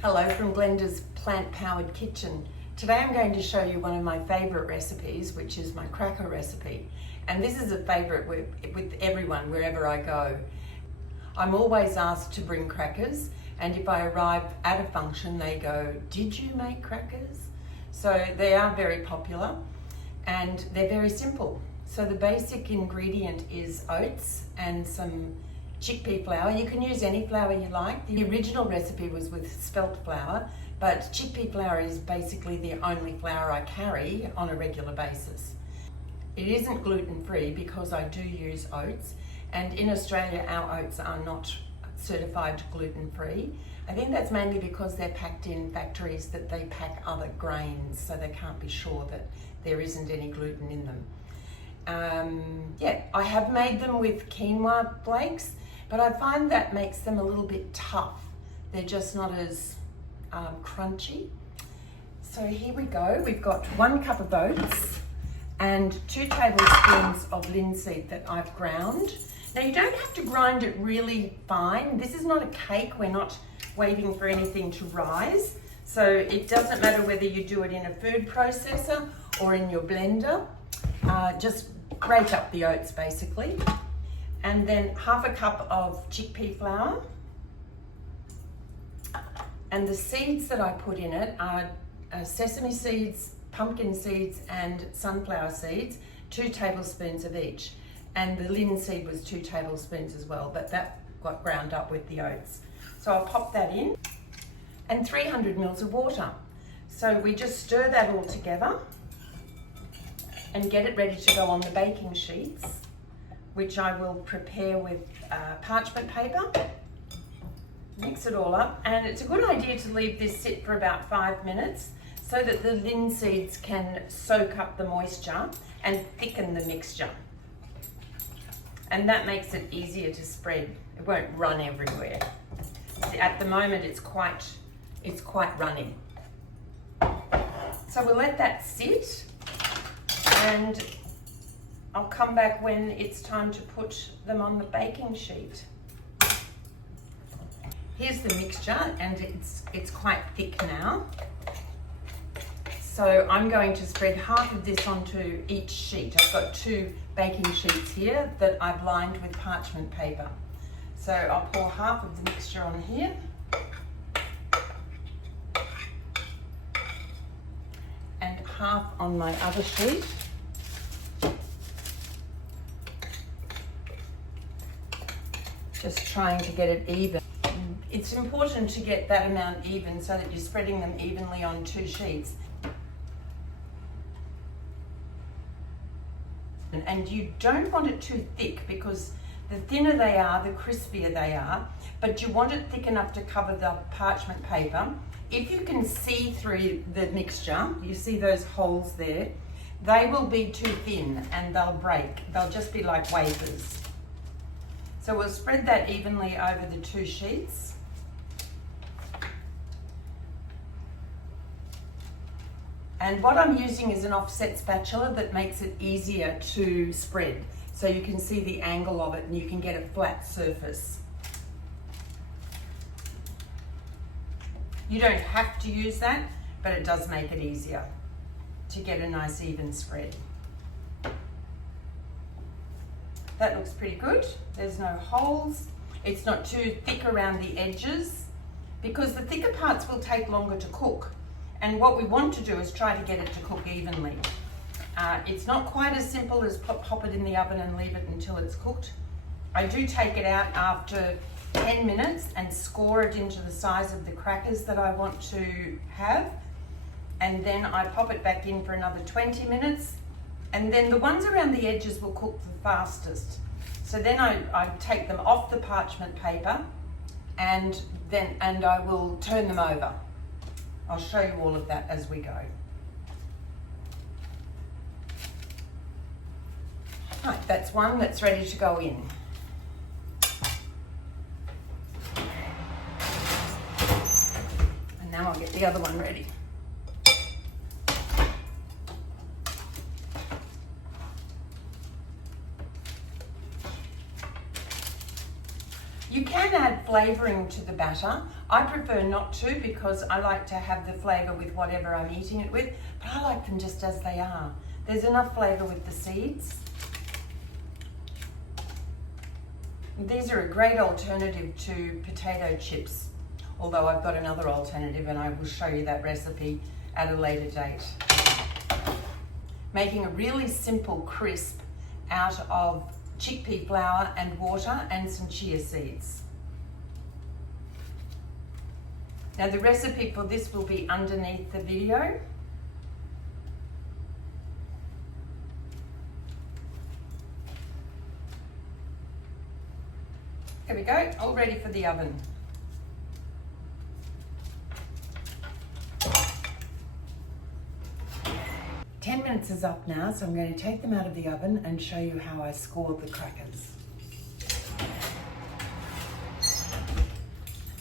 Hello from Glenda's plant-powered kitchen. Today I'm going to show you one of my favourite recipes, which is my cracker recipe. And this is a favourite with everyone wherever I go. I'm always asked to bring crackers, and if I arrive at a function they go, "Did you make crackers?" So they are very popular and they're very simple. So the basic ingredient is oats and some chick pea flour. You can use any flour you like. The original recipe was with spelt flour, but chick pea flour is basically the only flour I carry on a regular basis. It isn't gluten-free because I do use oats, and in Australia our oats are not certified gluten-free. I think that's mainly because they're packed in factories that they pack other grains, so they can't be sure that there isn't any gluten in them. I have made them with quinoa flakes, but I find that makes them a little bit tough. They're just not as crunchy. So here we go. We've got 1 cup of oats and 2 tablespoons of linseed that I've ground. Now you don't have to grind it really fine. This is not a cake. We're not waiting for anything to rise. So it doesn't matter whether you do it in a food processor or in your blender. Just grate up the oats basically. And then 1/2 cup of chick pea flour. And the seeds that I put in it are sesame seeds, pumpkin seeds and sunflower seeds, 2 tablespoons of each. And the linseed was 2 tablespoons as well, but that got ground up with the oats. So I'll pop that in. And 300 mils of water. So we just stir that all together and get it ready to go on the baking sheets, which I will prepare with parchment paper. Mix it all up, and it's a good idea to leave this sit for about 5 minutes so that the linseeds can soak up the moisture and thicken the mixture. And that makes it easier to spread. It won't run everywhere. At the moment it's quite runny. So we'll let that sit, and I'll come back when it's time to put them on the baking sheet. Here's the mixture, and it's quite thick now. So I'm going to spread half of this onto each sheet. I've got 2 baking sheets here that I've lined with parchment paper. So I'll pour half of the mixture on here. And half on my other sheet. Just trying to get it even. It's important to get that amount even so that you're spreading them evenly on 2 sheets. And you don't want it too thick, because the thinner they are, the crispier they are, but you want it thick enough to cover the parchment paper. If you can see through the mixture, you see those holes there, they will be too thin and they'll break. They'll just be like wafers. So we'll spread that evenly over the 2 sheets. And what I'm using is an offset spatula that makes it easier to spread. So you can see the angle of it and you can get a flat surface. You don't have to use that, but it does make it easier to get a nice even spread. That looks pretty good. There's no holes. It's not too thick around the edges, because the thicker parts will take longer to cook. And what we want to do is try to get it to cook evenly. It's not quite as simple as pop it in the oven and leave it until it's cooked. I do take it out after 10 minutes and score it into the size of the crackers that I want to have. And then I pop it back in for another 20 minutes. And then the ones around the edges will cook the fastest. So then I take them off the parchment paper and I will turn them over. I'll show you all of that as we go. Right, that's one that's ready to go in. And now I'll get the other one ready. You can add flavouring to the batter. I prefer not to because I like to have the flavour with whatever I'm eating it with, but I like them just as they are. There's enough flavour with the seeds. These are a great alternative to potato chips, although I've got another alternative and I will show you that recipe at a later date. Making a really simple crisp out of chick pea flour and water and some chia seeds. Now the recipe for this will be underneath the video. There we go, all ready for the oven. Ten minutes is up now, so I'm going to take them out of the oven and show you how I score the crackers.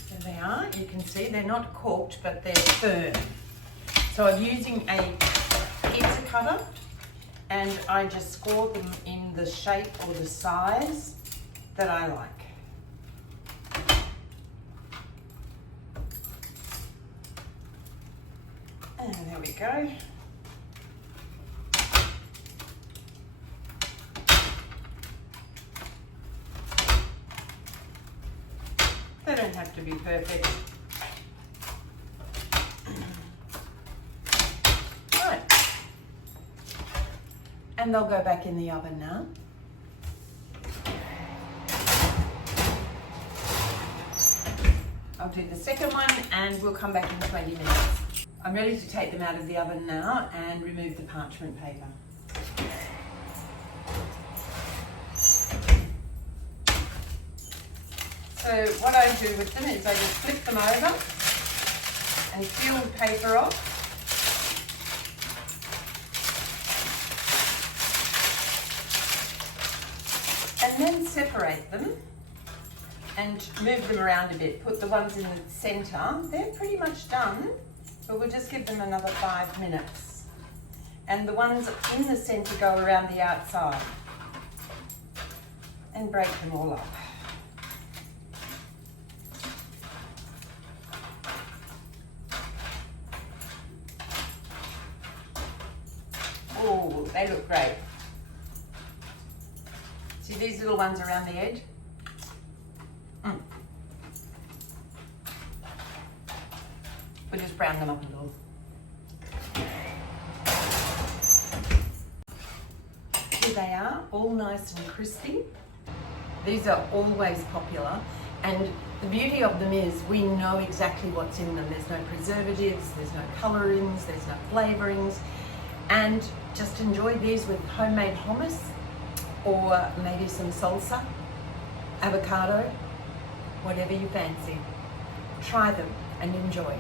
There they are. You can see they're not cooked, but they're firm. So I'm using a pizza cutter and I just score them in the shape or the size that I like. And there we go. They don't have to be perfect. Right. And they'll go back in the oven now. I'll do the second one and we'll come back in 20 minutes. I'm ready to take them out of the oven now and remove the parchment paper. So what I do with them is I just flip them over and peel the paper off. And then separate them and move them around a bit. Put the ones in the centre. They're pretty much done, but we'll just give them another 5 minutes. And the ones in the centre go around the outside. And break them all up. Oh, they look great. See these little ones around the edge? We'll just brown them up a little. Here they are, all nice and crispy. These are always popular, and the beauty of them is we know exactly what's in them. There's no preservatives, there's no colorings, there's no flavorings. And just enjoy these with homemade hummus or maybe some salsa, avocado, whatever you fancy. Try them and enjoy.